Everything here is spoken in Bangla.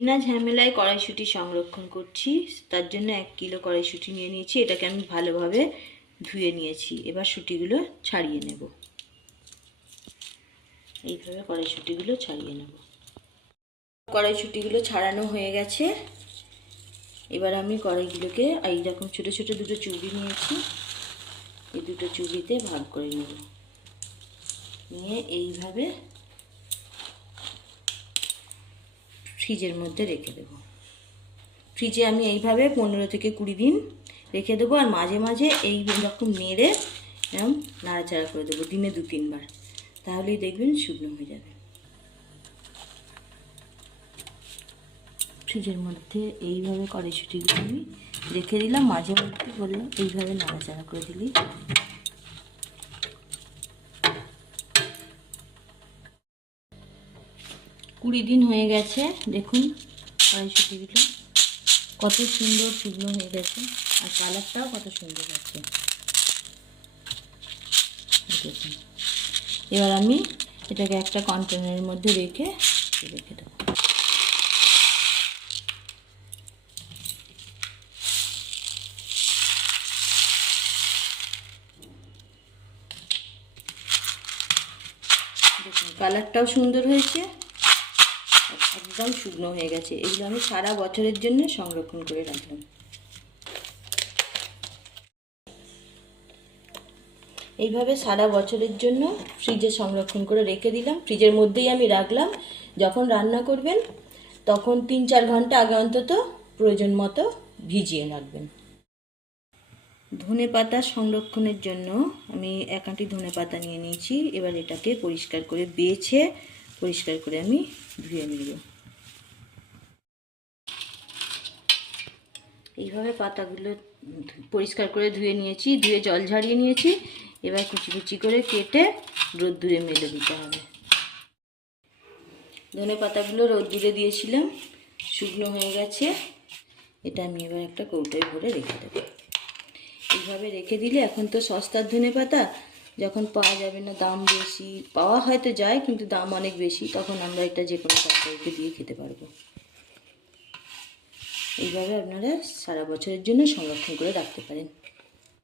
বিনা ঝামেলায় কড়াইশুঁটি সংরক্ষণ করছি, তার জন্য 1 কিলো কড়াইশুঁটি নিয়ে নিয়েছি। এটাকে আমি ভালোভাবে ধুয়ে নিয়েছি। এবার শুঁটিগুলো ছাড়িয়ে নেব। এইভাবে কড়াইশুঁটিগুলো ছাড়িয়ে নেব। কড়াইশুঁটিগুলো ছাড়ানো হয়ে গেছে। এবার আমি কড়াইগুলোকে এইরকম ছোটো ছোটো দুটো চুবড়ি নিয়েছি, এই দুটো চুবড়িতে ভাগ করে নেব। নিয়ে এইভাবে ফ্রিজের মধ্যে রেখে দেব। ফ্রিজে আমি এইভাবে 15 থেকে 20 দিন রেখে দেবো। আর মাঝে মাঝে এই রকম নেড়ে এরকম নাড়াচাড়া করে দেবো দিনে 2-3 বার, তাহলেই দেখবেন শুকনো হয়ে যাবে। ফ্রিজের মধ্যে এইভাবে কড়াইশুঁটিগুলো আমি রেখে দিলাম, মাঝে মধ্যে বললাম এইভাবে নাড়াচাড়া করে দিলেই। 20 দিন হয়ে গেছে, দেখুন কড়াইশুঁটিগুলো কত সুন্দর শুকনো হয়ে গেছে, আর কালারটাও কত সুন্দর আছে। দেখুন, এবার আমি এটাকে একটা কন্টেনারের মধ্যে রেখে দেবো। দেখুন কালারটাও সুন্দর হয়েছে, একদম শুকনো হয়ে গেছে। এগুলো আমি সারা বছরের জন্য সংরক্ষণ করে রাখলাম। এইভাবে সারা বছরের জন্য ফ্রিজে সংরক্ষণ করে রেখে দিলাম। ফ্রিজের মধ্যেই আমি রাখলাম। যখন রান্না করবেন তখন 3-4 ঘন্টা আগে অন্তত প্রয়োজন মতো ভিজিয়ে রাখবেন। ধনেপাতা সংরক্ষণের জন্য আমি 1 আঁটি ধনেপাতা নিয়ে নিয়েছি। এবার এটাকে পরিষ্কার করে বেছে পরিষ্কার করে আমি ধুয়ে নেব। এইভাবে পাতাগুলো পরিষ্কার করে ধুয়ে নিয়েছি, ধুয়ে জল ঝারিয়ে নিয়েছি। এবার কুচি কুচি করে কেটে রোদ্দুরে মেলে দিতে হবে। ধনেপাতাগুলো রোদ্দুরে দিয়েছিলাম, শুকনো হয়ে গেছে। এটা আমি এবার একটা কৌটোয় ভরে রেখে দেবো। এইভাবে রেখে দিলে, এখন তো সস্তার ধনেপাতা, যখন পাওয়া যাবে না, দাম বেশি, পাওয়া হয়তো যায় কিন্তু দাম অনেক বেশি, তখন আমরা এটা যে কোনো তরকারিতে দিয়ে খেতে পারবো। এইভাবে আপনারা সারা বছরের জন্য সংরক্ষণ করে রাখতে পারেন।